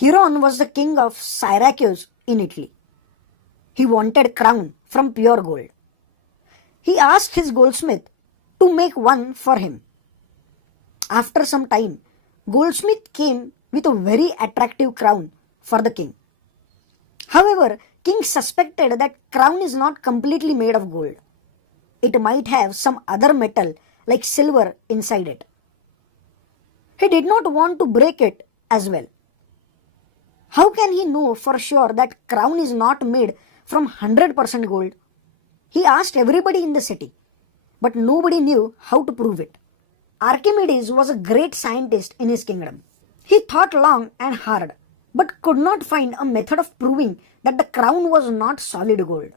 Hieron was the king of Syracuse in Italy. He wanted crown from pure gold. He asked his goldsmith to make one for him. After some time, goldsmith came with a very attractive crown for the king. However, king suspected that crown is not completely made of gold. It might have some other metal like silver inside it. He did not want to break it as well. How can he know for sure that crown is not made from 100% gold? He asked everybody in the city, but nobody knew how to prove it. Archemides was a great scientist in his kingdom. He thought long and hard, but could not find a method of proving that the crown was not solid gold.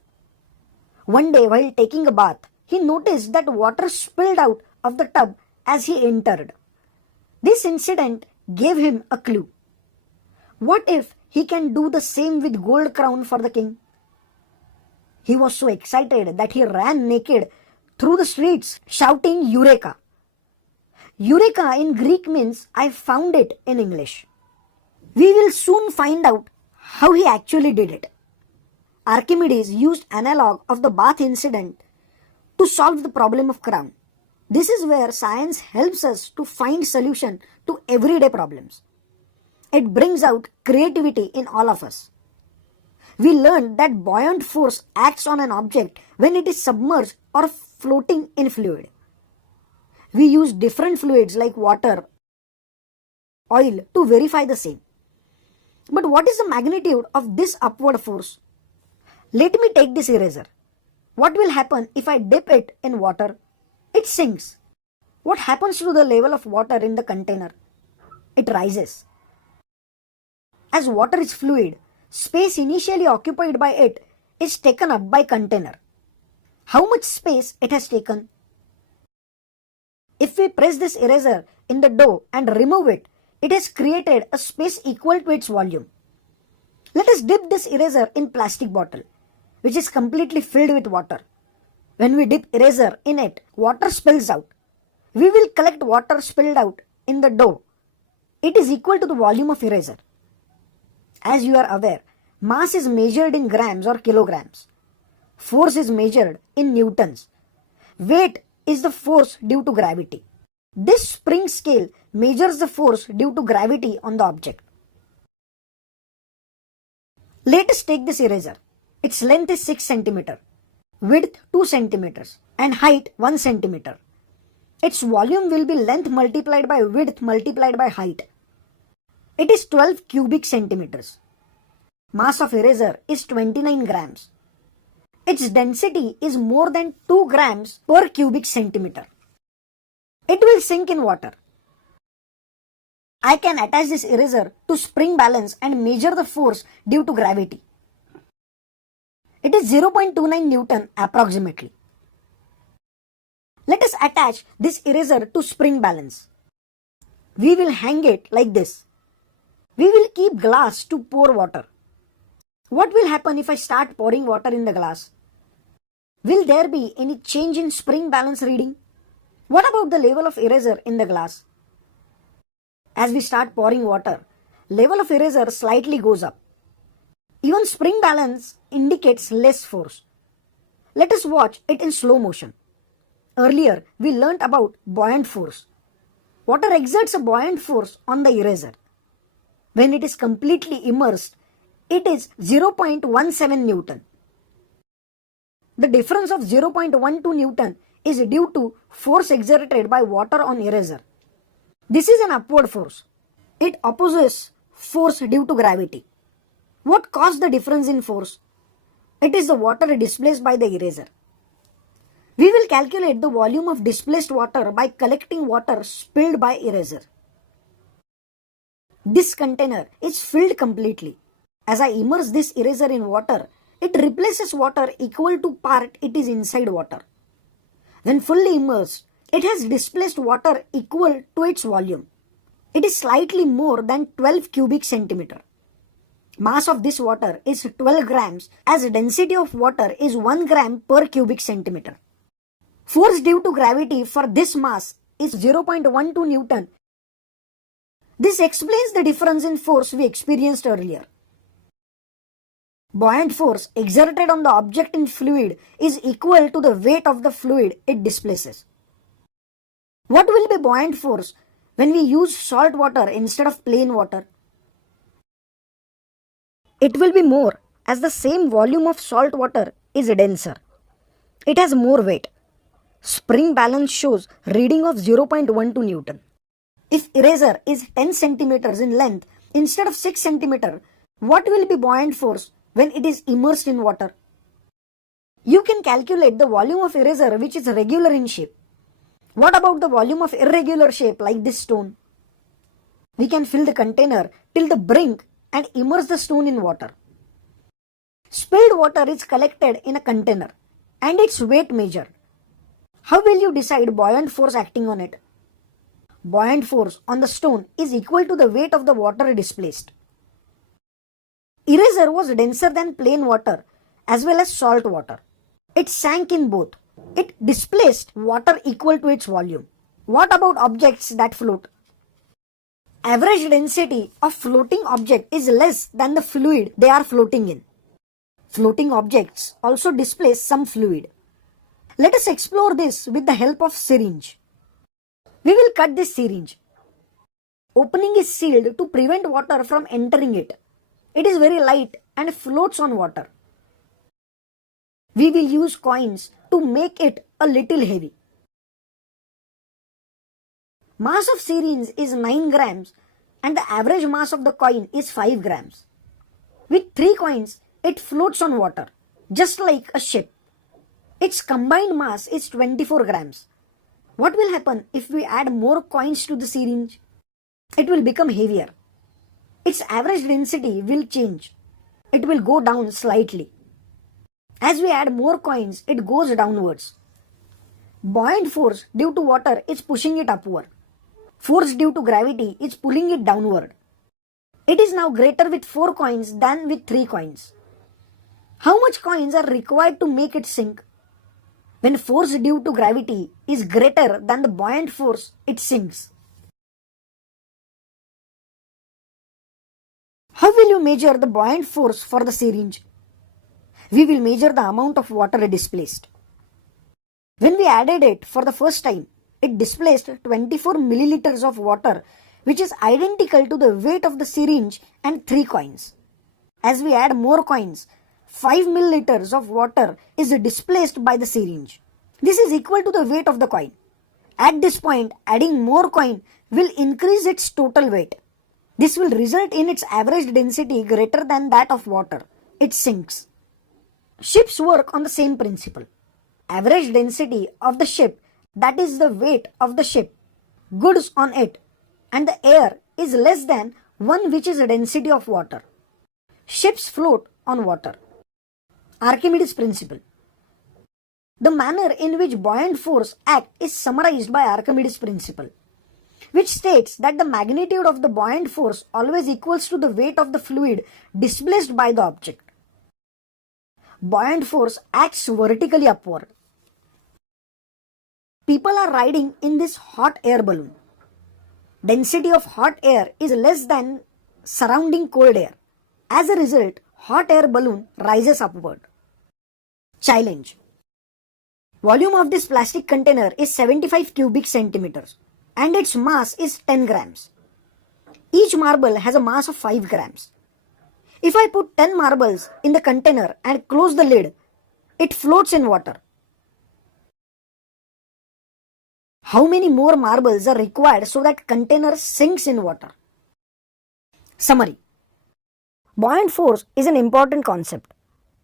One day, while taking a bath, he noticed that water spilled out of the tub as he entered. This incident gave him a clue. What if he can do the same with gold crown for the king? He was so excited that he ran naked through the streets shouting Eureka. Eureka in Greek means I found it in English. We will soon find out how he actually did it. Archimedes used analog of the bath incident to solve the problem of crown. This is where science helps us to find solution to everyday problems. It brings out creativity in all of us. We learned that buoyant force acts on an object when it is submerged or floating in fluid. We use different fluids like water, oil to verify the same. But what is the magnitude of this upward force? Let me take this eraser. What will happen if I dip it in water? It sinks. What happens to the level of water in the container? It rises. As water is fluid, space initially occupied by it is taken up by container. How much space it has taken? If we press this eraser in the dough and remove it, it has created a space equal to its volume. Let us dip this eraser in plastic bottle, which is completely filled with water. When we dip eraser in it, water spills out. We will collect water spilled out in the dough. It is equal to the volume of eraser. As you are aware, mass is measured in grams or kilograms. Force is measured in newtons. Weight is the force due to gravity. This spring scale measures the force due to gravity on the object. Let us take this eraser. Its length is 6 cm, width 2 cm, and height 1 cm. Its volume will be length multiplied by width multiplied by height. It is 12 cubic centimeters. Mass of eraser is 29 grams. Its density is more than 2 grams per cubic centimeter. It will sink in water. I can attach this eraser to spring balance and measure the force due to gravity. It is 0.29 Newton approximately. Let us attach this eraser to spring balance. We will hang it like this. We will keep glass to pour water. What will happen if I start pouring water in the glass? Will there be any change in spring balance reading? What about the level of eraser in the glass? As we start pouring water, level of eraser slightly goes up. Even spring balance indicates less force. Let us watch it in slow motion. Earlier, we learnt about buoyant force. Water exerts a buoyant force on the eraser. When it is completely immersed, it is 0.17 Newton. The difference of 0.12 Newton is due to force exerted by water on eraser. This is an upward force. It opposes force due to gravity. What caused the difference in force? It is the water displaced by the eraser. We will calculate the volume of displaced water by collecting water spilled by eraser. This container is filled completely. As I immerse this eraser in water, it replaces water equal to part it is inside water. When fully immersed, it has displaced water equal to its volume. It is slightly more than 12 cubic centimeter. Mass of this water is 12 grams as density of water is 1 gram per cubic centimeter. Force due to gravity for this mass is 0.12 Newton This explains the difference in force we experienced earlier. Buoyant force exerted on the object in fluid is equal to the weight of the fluid it displaces. What will be buoyant force when we use salt water instead of plain water? It will be more, as the same volume of salt water is denser. It has more weight. Spring balance shows reading of 0.12 Newton. If eraser is 10 centimeters in length instead of 6 centimeter, what will be buoyant force when it is immersed in water? You can calculate the volume of eraser which is regular in shape. What about the volume of irregular shape like this stone? We can fill the container till the brink and immerse the stone in water. Spilled water is collected in a container and its weight measured. How will you decide buoyant force acting on it? Buoyant force on the stone is equal to the weight of the water displaced. Eraser was denser than plain water as well as salt water. It sank in both. It displaced water equal to its volume. What about objects that float? Average density of floating object is less than the fluid they are floating in. Floating objects also displace some fluid. Let us explore this with the help of syringe. We will cut this syringe. Opening is sealed to prevent water from entering it. It is very light and floats on water. We will use coins to make it a little heavy. Mass of syringe is 9 grams and the average mass of the coin is 5 grams. With 3 coins, it floats on water, just like a ship. Its combined mass is 24 grams. What will happen if we add more coins to the syringe? It will become heavier. Its average density will change. It will go down slightly. As we add more coins, it goes downwards. Buoyant force due to water is pushing it upward. Force due to gravity is pulling it downward. It is now greater with 4 coins than with 3 coins. How much coins are required to make it sink? When force due to gravity is greater than the buoyant force, it sinks. How will you measure the buoyant force for the syringe? We will measure the amount of water displaced. When we added it for the first time, it displaced 24 milliliters of water, which is identical to the weight of the syringe and 3 coins. As we add more coins, 5 milliliters of water is displaced by the syringe. This is equal to the weight of the coin. At this point, adding more coin will increase its total weight. This will result in its average density greater than that of water. It sinks. Ships work on the same principle. Average density of the ship, that is the weight of the ship, goods on it, and the air is less than 1 which is the density of water. Ships float on water. Archemides principle. The manner in which buoyant force acts is summarized by Archimedes' principle, which states that the magnitude of the buoyant force always equals to the weight of the fluid displaced by the object. Buoyant force acts vertically upward. People are riding in this hot air balloon. Density of hot air is less than surrounding cold air. As a result, hot air balloon rises upward. Challenge. Volume of this plastic container is 75 cubic centimeters and its mass is 10 grams. Each marble has a mass of 5 grams. If I put 10 marbles in the container and close the lid, it floats in water. How many more marbles are required so that container sinks in water? Summary. Buoyant force is an important concept.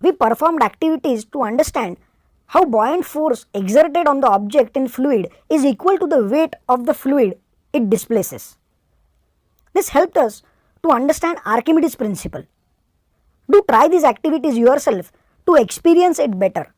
We performed activities to understand how buoyant force exerted on the object in fluid is equal to the weight of the fluid it displaces. This helped us to understand Archimedes' principle. Do try these activities yourself to experience it better.